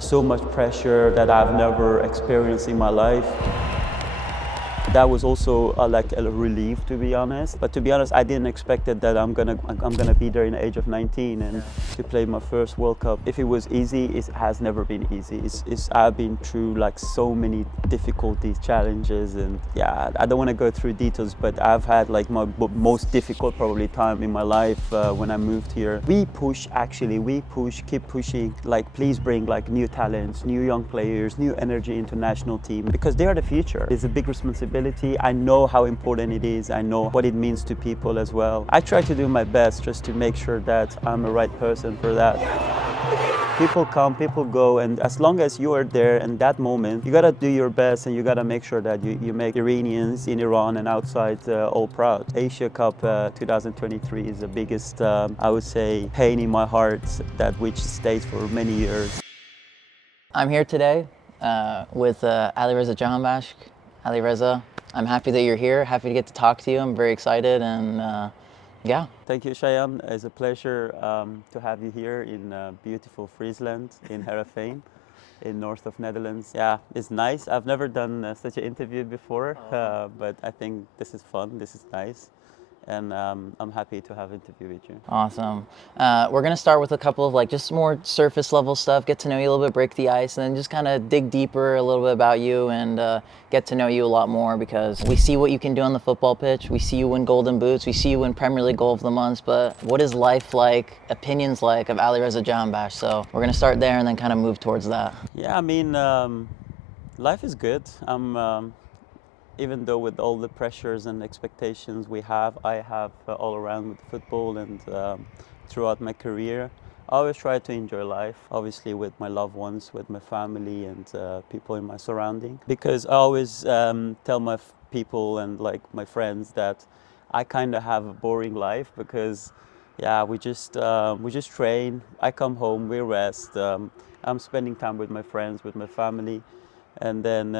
so much pressure that I've never experienced in my life. That was also like a relief, to be honest. But to be honest, I didn't expect it that I'm gonna be there in the age of 19 and to play my first World Cup. If it was easy, it has never been easy. I've been through like so many difficulties, challenges, and yeah, I don't want to go through details, but I've had like my most difficult probably time in my life when I moved here. We push, keep pushing. Like, please bring like new talents, new young players, new energy into national team because they are the future. It's a big responsibility. I know how important it is. I know what it means to people as well. I try to do my best just to make sure that I'm the right person for that. People come, people go, and as long as you are there in that moment, you gotta do your best and you gotta make sure that you make Iranians in Iran and outside all proud. Asia Cup 2023 is the biggest, I would say, pain in my heart that which stays for many years. I'm here today with Alireza Jahanbakhsh. Alireza, I'm happy that you're here, happy to get to talk to you. I'm very excited and yeah. Thank you, Shayan. It's a pleasure to have you here in beautiful Friesland, in Heerenveen, in north of Netherlands. Yeah, it's nice. I've never done such an interview before, but I think this is fun, this is nice. And I'm happy to have an interview with you. Awesome. We're gonna start with a couple of like just more surface level stuff, get to know you a little bit, break the ice, and then just kind of dig deeper a little bit about you and get to know you a lot more because we see what you can do on the football pitch, we see you win Golden Boots, we see you win Premier League Goal of the Month, but what is life like, opinions like of Alireza Jahanbakhsh? So we're gonna start there and then kind of move towards that. Yeah, I mean, life is good. Even though with all the pressures and expectations I have all around with football and throughout my career, I always try to enjoy life, obviously with my loved ones, with my family and people in my surrounding. Because I always tell my people and like my friends that I kind of have a boring life because yeah, we just train, I come home, we rest, I'm spending time with my friends, with my family. And then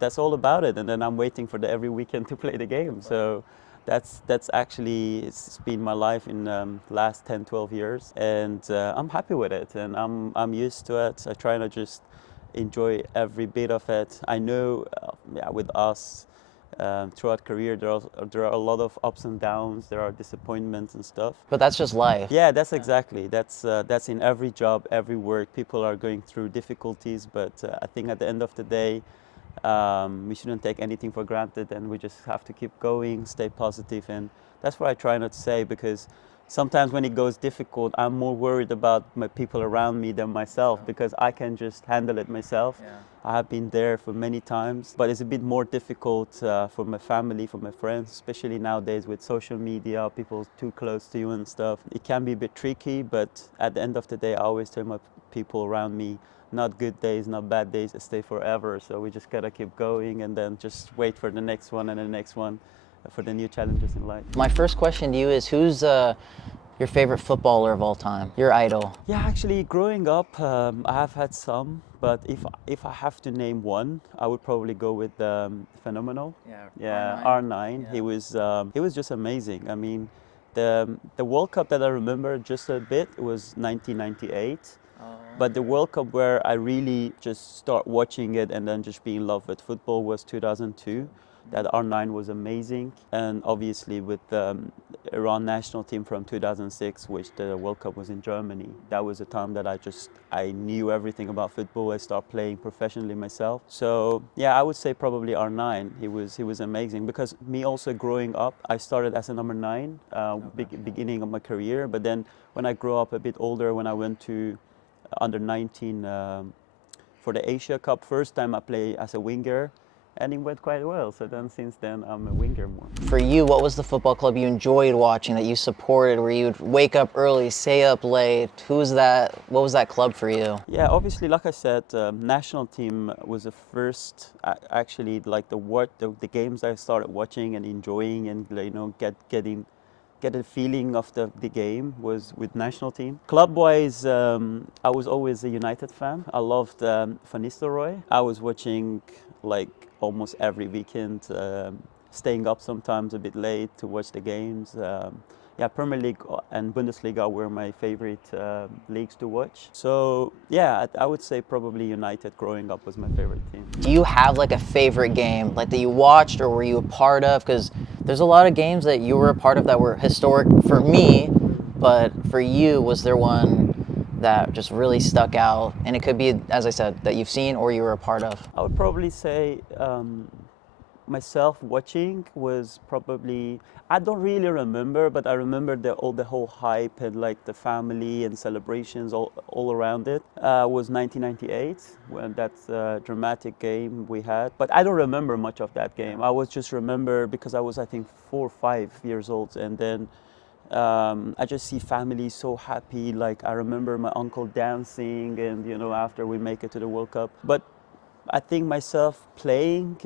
that's all about it. And then I'm waiting for every weekend to play the game. So that's actually, it's been my life in last 10, 12 years. And I'm happy with it. And I'm used to it. I try to just enjoy every bit of it. I know with us, throughout career, there are a lot of ups and downs. There are disappointments and stuff. But that's just life. Yeah, that's exactly. That's in every job, every work. People are going through difficulties, but I think at the end of the day, we shouldn't take anything for granted, and we just have to keep going, stay positive, and that's what I try not to say because sometimes when it goes difficult, I'm more worried about my people around me than myself because I can just handle it myself. Yeah. I have been there for many times, but it's a bit more difficult for my family, for my friends, especially nowadays with social media, people too close to you and stuff. It can be a bit tricky, but at the end of the day, I always tell my people around me, not good days, not bad days, stay forever. So we just gotta keep going and then just wait for the next one and the next one for the new challenges in life. My first question to you is who's your favorite footballer of all time, your idol? Yeah, actually growing up, I have had some, but if I have to name one, I would probably go with Phenomenal. Yeah, R9. Yeah. He was just amazing. I mean, the World Cup that I remember just a bit was 1998. But the World Cup where I really just start watching it and then just be in love with football was 2002. That R9 was amazing, and obviously with the Iran national team from 2006, which the World Cup was in Germany. That was a time that I knew everything about football. I started playing professionally myself. So yeah, I would say probably R9. He was amazing because me also growing up, I started as a number 9, beginning of my career. But then when I grew up a bit older, when I went to under 19 for the Asia Cup, first time I played as a winger. And it went quite well, so then since then I'm a winger more. For you, what was the football club you enjoyed watching, that you supported, where you'd wake up early, stay up late? What was that club for you? Yeah, obviously, like I said, national team was the first, actually, like the games I started watching and enjoying and, you know, get a feeling of the game was with national team. Club-wise, I was always a United fan. I loved Van Nistelrooy. I was watching like almost every weekend, staying up sometimes a bit late to watch the games. yeah, Premier League and Bundesliga were my favorite leagues to watch. So yeah, I would say probably United growing up was my favorite team. Do you have like a favorite game like that you watched or were you a part of? Because there's a lot of games that you were a part of that were historic for me, but for you, was there one that just really stuck out? And it could be, as I said, that you've seen or you were a part of. I would probably say myself watching was probably, I don't really remember, but I remember the whole hype and like the family and celebrations all around it. Was 1998 when that dramatic game we had, but I don't remember much of that game. I was just remember because I was, I think, 4 or 5 years old, and then I just see family so happy. Like I remember my uncle dancing, and you know, after we make it to the World Cup. But I think myself playing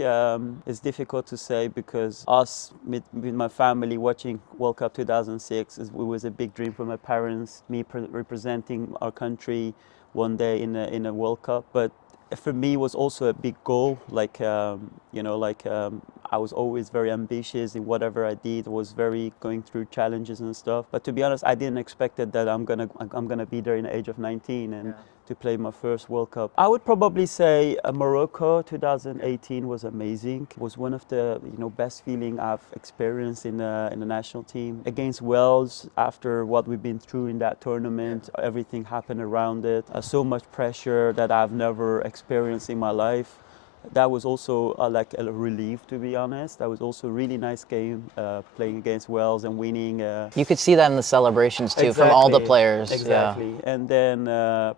is difficult to say because us with my family watching World Cup 2006 it was a big dream for my parents. Me representing our country one day in a World Cup, but for me it was also a big goal. Like you know, like I was always very ambitious in whatever I did. Was very going through challenges and stuff. But to be honest, I didn't expect that I'm gonna be there in the age of 19 and to play my first World Cup. I would probably say Morocco 2018 was amazing. It was one of the best feeling I've experienced in the national team. Against Wales, after what we've been through in that tournament, everything happened around it. So much pressure that I've never experienced in my life. That was also like a relief, to be honest. That was also a really nice game, playing against Wales and winning. You could see that in the celebrations too, from all the players. Exactly. Yeah. And then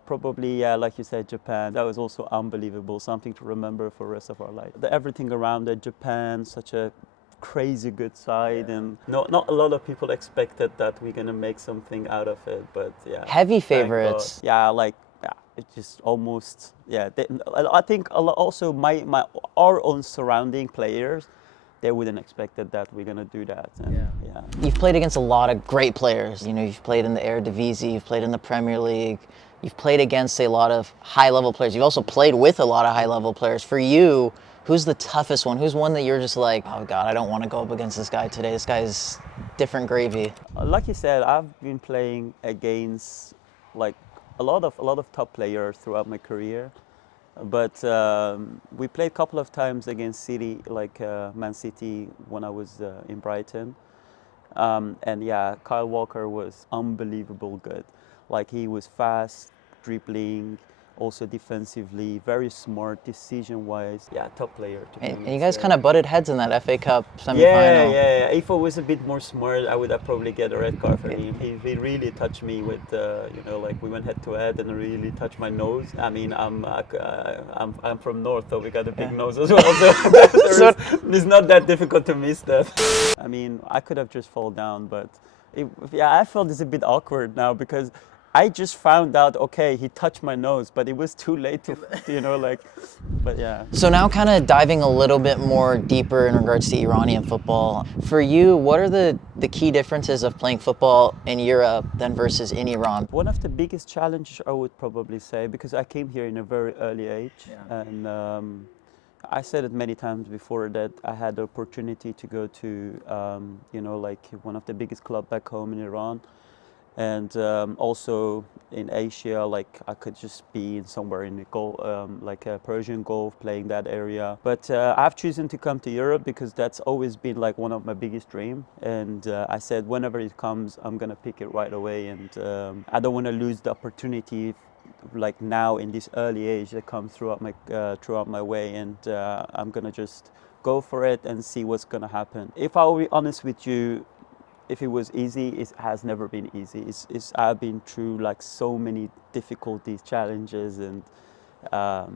probably, yeah, like you said, Japan. That was also unbelievable, something to remember for the rest of our life. Everything around it, Japan, such a crazy good side, and not a lot of people expected that we're gonna make something out of it, but yeah. Heavy favorites. Yeah, like. It's just almost, yeah. I think also our own surrounding players, they wouldn't expected that we're gonna do that. And, yeah. You've played against a lot of great players. You know, you've played in the Eredivisie, you've played in the Premier League, you've played against a lot of high-level players. You've also played with a lot of high-level players. For you, who's the toughest one? Who's one that you're just like, oh God, I don't want to go up against this guy today. This guy's different gravy. Like you said, I've been playing against like a lot of top players throughout my career, but we played a couple of times against City, like Man City when I was in Brighton, and yeah, Kyle Walker was unbelievable good. Like he was fast, dribbling, also defensively, very smart, decision-wise. Yeah, top player. And you guys kind of butted heads in that FA Cup semi-final. Yeah. If I was a bit more smart, I would have probably get a red card for him. He really touched me with, like we went head-to-head and really touched my nose. I mean, I'm from North, so we got a big nose as well. So it's not that difficult to miss that. I mean, I could have just fall down, but I felt it's a bit awkward now because I just found out, okay, he touched my nose, but it was too late to, but yeah. So now kind of diving a little bit more deeper in regards to Iranian football. For you, what are the key differences of playing football in Europe than versus in Iran? One of the biggest challenges, I would probably say, because I came here in a very early age, and I said it many times before that I had the opportunity to go to, like one of the biggest clubs back home in Iran. And also in Asia, like I could just be somewhere in the Gulf, like a Persian Gulf, playing that area. But I've chosen to come to Europe because that's always been like one of my biggest dreams. And I said, whenever it comes, I'm gonna pick it right away. And I don't want to lose the opportunity, like now in this early age that comes throughout my way. And I'm gonna just go for it and see what's gonna happen. If I'll be honest with you, if it was easy, it has never been easy. I've been through like so many difficulties, challenges, and I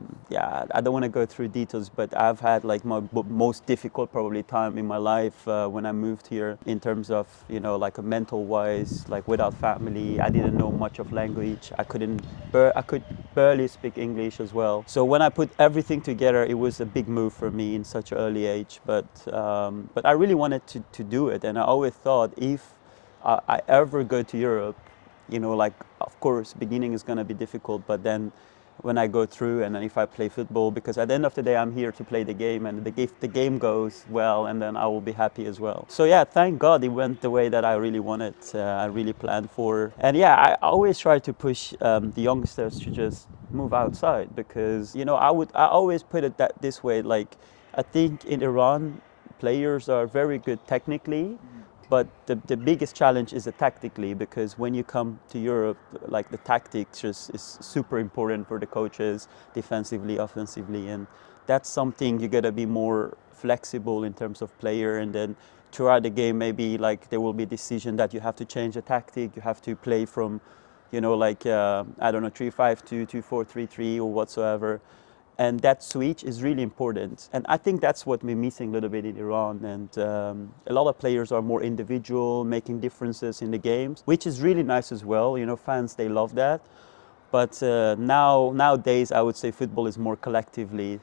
don't want to go through details, but I've had like my most difficult probably time in my life when I moved here in terms of, like a mental wise, like without family. I didn't know much of language. I could barely speak English as well. So when I put everything together, it was a big move for me in such an early age, but I really wanted to do it. And I always thought if I ever go to Europe, like of course beginning is going to be difficult, but then when I go through and then if I play football, because at the end of the day I'm here to play the game, and if the game goes well, and then I will be happy as well. So yeah, thank God it went the way that I really wanted, I really planned for. And yeah, I always try to push the youngsters to just move outside, because you know I always put it this way, like I think in Iran players are very good technically, but the biggest challenge is tactically, because when you come to Europe, like the tactics just is super important for the coaches, defensively, offensively, and that's something you gotta be more flexible in terms of player. And then throughout the game, maybe like there will be a decision that you have to change the tactic, you have to play from, you know, like I don't know, 3-5-2, 2-4-3-3 or whatsoever. And that switch is really important. And I think that's what we're missing a little bit in Iran. And a lot of players are more individual, making differences in the games, which is really nice as well. You know, fans, they love that. But nowadays, I would say football is more collectively,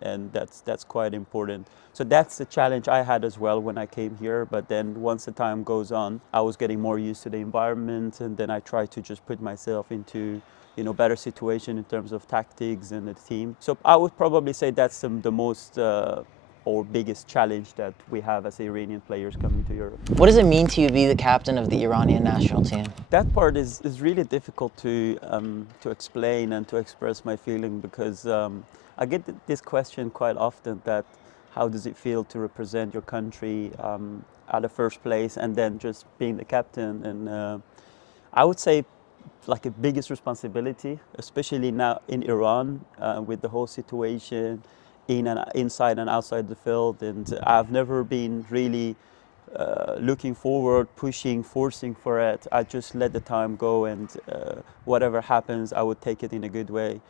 and that's quite important. So that's the challenge I had as well when I came here. But then once the time goes on, I was getting more used to the environment, and then I tried to just put myself into, you know, better situation in terms of tactics and the team. So I would probably say that's the most or biggest challenge that we have as Iranian players coming to Europe. What does it mean to you to be the captain of the Iranian national team? That part is really difficult to explain and to express my feeling, because I get this question quite often, that how does it feel to represent your country at the first place and then just being the captain. And I would say like a biggest responsibility, especially now in Iran with the whole situation inside and outside the field. And I've never been really looking forward, pushing, forcing for it. I just let the time go, and whatever happens, I would take it in a good way.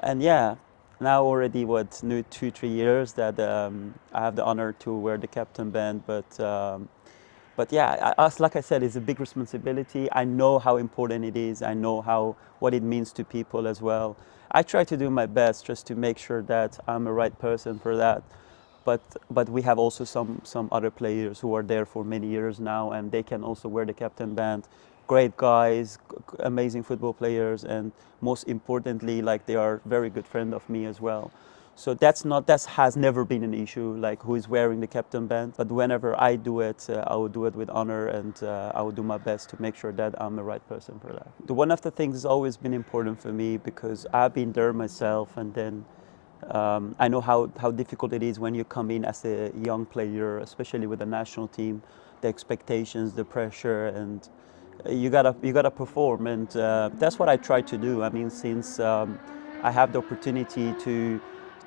And yeah, now already 2-3 years that I have the honor to wear the captain band, but yeah, like I said, it's a big responsibility. I know how important it is. I know what it means to people as well. I try to do my best just to make sure that I'm the right person for that. But we have also some other players who are there for many years now, and they can also wear the captain band. Great guys, amazing football players, and most importantly, like they are very good friend of me as well. So that has never been an issue, like who is wearing the captain band. But whenever I do it, I will do it with honor, and I will do my best to make sure that I'm the right person for that. One of the things has always been important for me, because I've been there myself, and then I know how difficult it is when you come in as a young player, especially with the national team, the expectations, the pressure, and you gotta perform. And that's what I try to do. I mean, since I have the opportunity to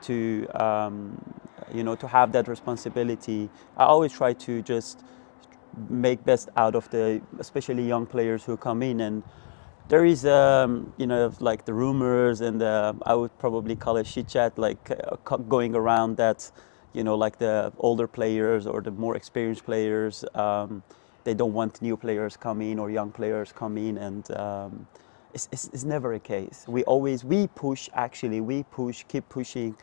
you know, to have that responsibility, I always try to just make best out of especially young players who come in. And there is, you know, like the rumors and I would probably call it chit chat, like going around that, you know, like the older players or the more experienced players, they don't want new players come in or young players come in, and it's never a case. We push, keep pushing.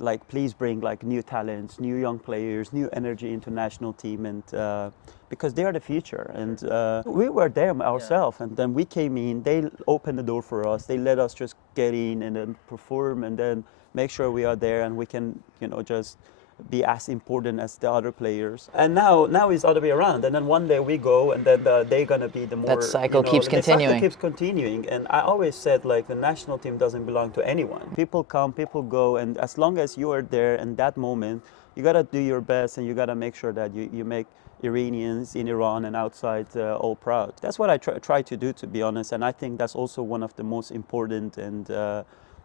Like please bring like new talents, new young players, new energy into national team, and because they are the future. And we were there ourselves, and then we came in, they opened the door for us, they let us just get in and then perform, and then make sure we are there and we can, you know, just be as important as the other players. And now it's the other way around, and then one day we go, and then they're gonna be the more, that cycle, you know, keeps the continuing. cycle keeps continuing. And I always said, like, the national team doesn't belong to anyone. People come, people go, and as long as you are there in that moment, you gotta do your best, and you gotta make sure that you make Iranians in Iran and outside all proud. That's what I try to do, to be honest. And I think that's also one of the most important and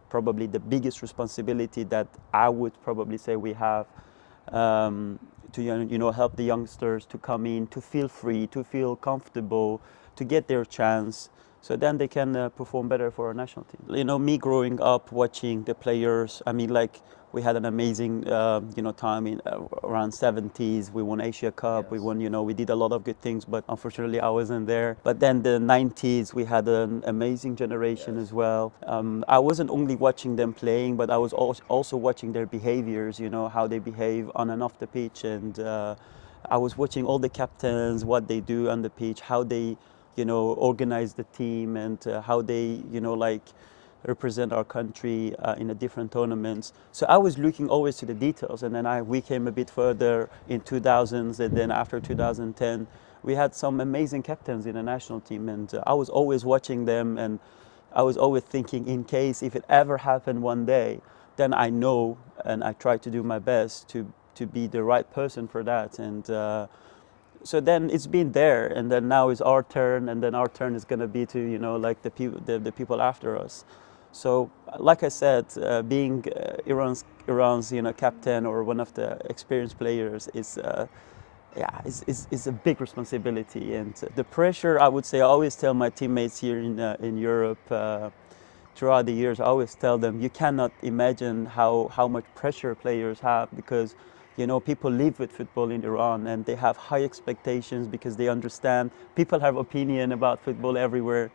probably the biggest responsibility that I would probably say we have, to, you know, help the youngsters to come in, to feel free, to feel comfortable, to get their chance, so then they can perform better for our national team. You know, me growing up watching the players, I mean, like, we had an amazing, you know, time in around 70s. We won Asia Cup. Yes. We won, you know, we did a lot of good things, but unfortunately I wasn't there. But then the 90s, we had an amazing generation. Yes. As well. I wasn't only watching them playing, but I was also watching their behaviors, you know, how they behave on and off the pitch. And I was watching all the captains, what they do on the pitch, how they, you know, organize the team, and how they, you know, like, represent our country in a different tournaments. So I was looking always to the details, and then we came a bit further in 2000s, and then after 2010, we had some amazing captains in the national team, and I was always watching them, and I was always thinking, in case if it ever happened one day, then I know, and I try to do my best to be the right person for that. And so then it's been there, and then now it's our turn, and then our turn is going to be to, you know, like the people after us. So, like I said, being Iran's you know, captain or one of the experienced players is is a big responsibility, and the pressure. I would say, I always tell my teammates here in Europe throughout the years. I always tell them, you cannot imagine how much pressure players have, because you know, people live with football in Iran, and they have high expectations because they understand people have opinion about football everywhere.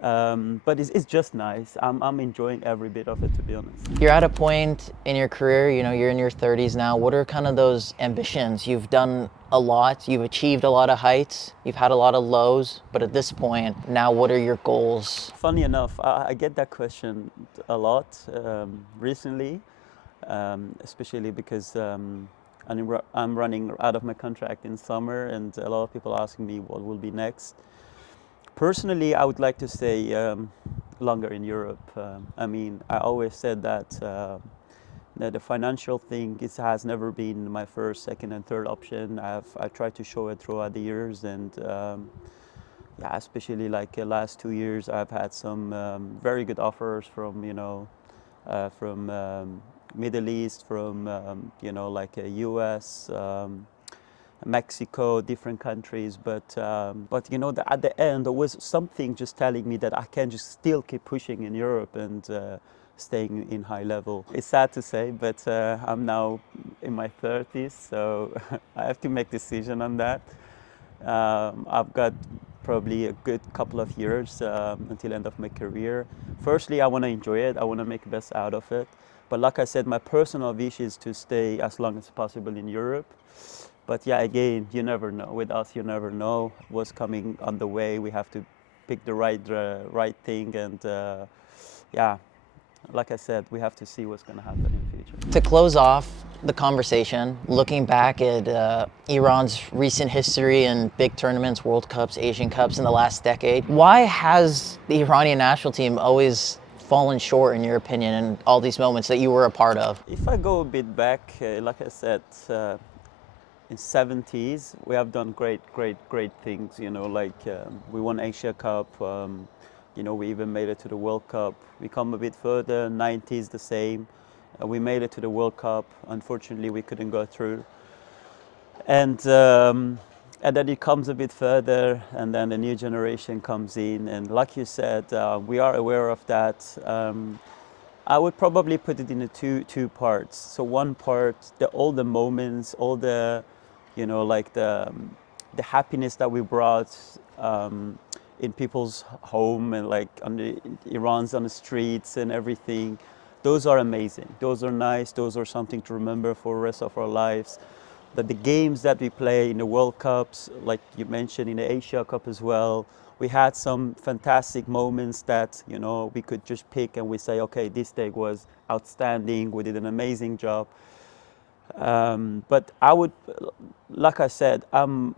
But it's just nice. I'm enjoying every bit of it, to be honest. You're at a point in your career, you know, you're in your 30s now. What are kind of those ambitions? You've done a lot, you've achieved a lot of heights, you've had a lot of lows, but at this point, now what are your goals? Funny enough, I get that question a lot recently, especially because I'm running out of my contract in summer, and a lot of people asking me what will be next. Personally, I would like to stay longer in Europe. I mean, I always said that the financial thing has never been my first, second, and third option. I've tried to show it throughout the years, and yeah, especially like the last 2 years, I've had some very good offers from, you know, from Middle East, from you know, like US. Mexico, different countries, but you know, at the end there was something just telling me that I can just still keep pushing in Europe and staying in high level. It's sad to say, but I'm now in my 30s, so I have to make decision on that. I've got probably a good couple of years until end of my career. Firstly, I want to enjoy it. I want to make the best out of it. But like I said, my personal wish is to stay as long as possible in Europe. But yeah, again, you never know. With us, you never know what's coming on the way. We have to pick the right thing, and yeah, like I said, we have to see what's going to happen in the future. To close off the conversation, looking back at Iran's recent history in big tournaments, World Cups, Asian Cups in the last decade, why has the Iranian national team always fallen short, in your opinion, in all these moments that you were a part of? If I go a bit back, like I said, in 70s, we have done great things. You know, like we won Asia Cup. You know, we even made it to the World Cup. We come a bit further. 90s, the same. We made it to the World Cup. Unfortunately, we couldn't go through. And then it comes a bit further, and then the new generation comes in. And like you said, we are aware of that. I would probably put it in two parts. So one part, all the moments, all the, you know, like the happiness that we brought in people's home, and like Iran's on the streets and everything. Those are amazing. Those are nice. Those are something to remember for the rest of our lives. But the games that we play in the World Cups, like you mentioned, in the Asia Cup as well, we had some fantastic moments that, you know, we could just pick and we say, okay, this day was outstanding. We did an amazing job. But I would, like I said, I'm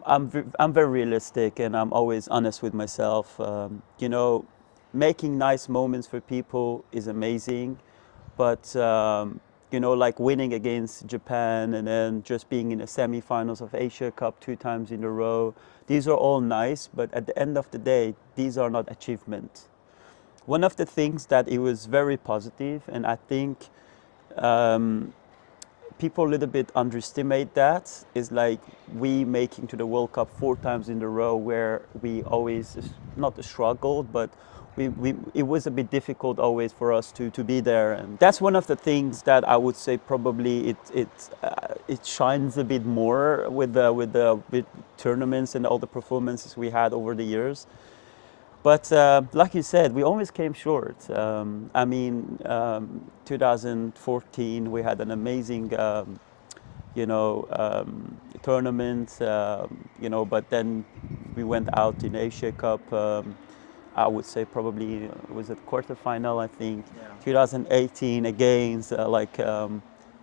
very realistic, and I'm always honest with myself. You know, making nice moments for people is amazing, but you know, like winning against Japan and then just being in the semi-finals of Asia Cup 2 times in a row, these are all nice, but at the end of the day, these are not achievements. One of the things that it was very positive, and I think people a little bit underestimate that, is like we making to the World Cup 4 times in a row, where we always, not struggled, but it was a bit difficult always for us to be there. And that's one of the things that I would say probably it shines a bit more with tournaments and all the performances we had over the years. But like you said, we always came short. I mean, 2014 we had an amazing, you know, tournament. You know, but then we went out in Asia Cup. I would say probably was it quarterfinal, I think, 2018 against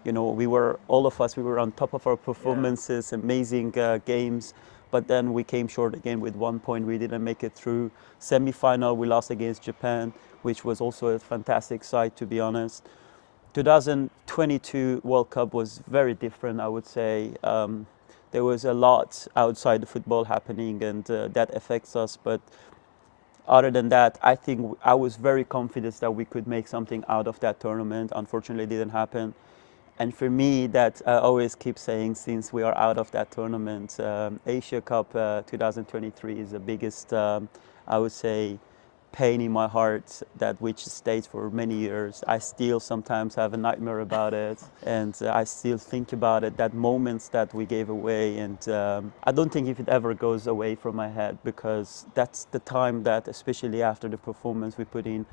you know, all of us, we were on top of our performances, amazing games, but then we came short again with 1 point. We didn't make it through. Semi-final, we lost against Japan, which was also a fantastic side, to be honest. 2022 World Cup was very different, I would say. There was a lot outside the football happening, and that affects us, but other than that, I think I was very confident that we could make something out of that tournament. Unfortunately, it didn't happen. And for me, that I always keep saying, since we are out of that tournament, Asia Cup 2023 is the biggest, I would say, pain in my heart, that which stays for many years. I still sometimes have a nightmare about it, and I still think about it, that moments that we gave away, and I don't think if it ever goes away from my head, because that's the time that, especially after the performance we put in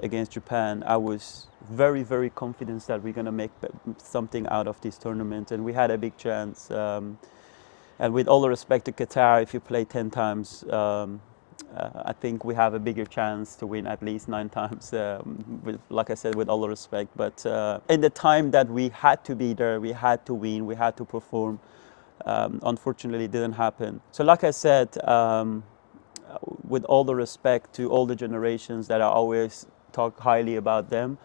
against Japan, I was very, very confident that we're going to make something out of this tournament, and we had a big chance. And with all the respect to Qatar, if you play 10 times, I think we have a bigger chance to win at least 9 times, like I said, with all the respect. But in the time that we had to be there, we had to win, we had to perform. Unfortunately, it didn't happen. So like I said, with all the respect to all the generations that I always talk highly about them,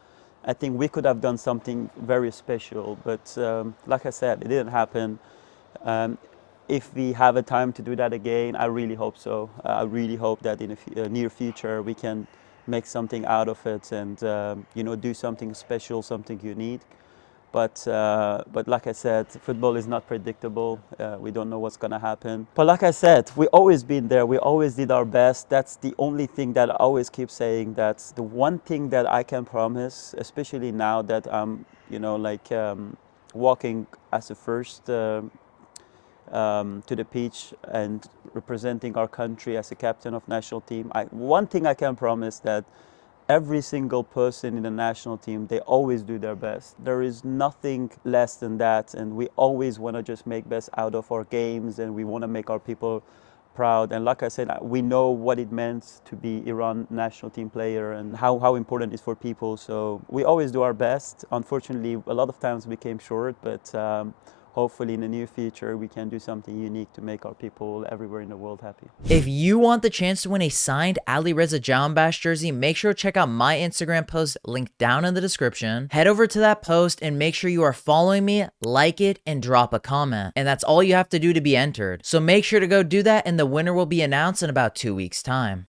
I think we could have done something very special. But like I said, it didn't happen. If we have a time to do that again, I really hope so. I really hope that in the near future we can make something out of it, and you know, do something special, something unique. But like I said, football is not predictable. We don't know what's going to happen. But like I said, we always been there. We always did our best. That's the only thing that I always keep saying. That's the one thing that I can promise, especially now that I'm, you know, like walking as a first to the pitch and representing our country as a captain of national team. One thing I can promise, that every single person in the national team, they always do their best. There is nothing less than that, and we always want to just make best out of our games, and we want to make our people proud. And like I said, we know what it meant to be Iran national team player, and how important it is for people. So we always do our best. Unfortunately, a lot of times we came short, but hopefully in the near future we can do something unique to make our people everywhere in the world happy. If you want the chance to win a signed Alireza Jahanbakhsh jersey, make sure to check out my Instagram post linked down in the description. Head over to that post and make sure you are following me, like it, and drop a comment. And that's all you have to do to be entered. So make sure to go do that, and the winner will be announced in about 2 weeks' time.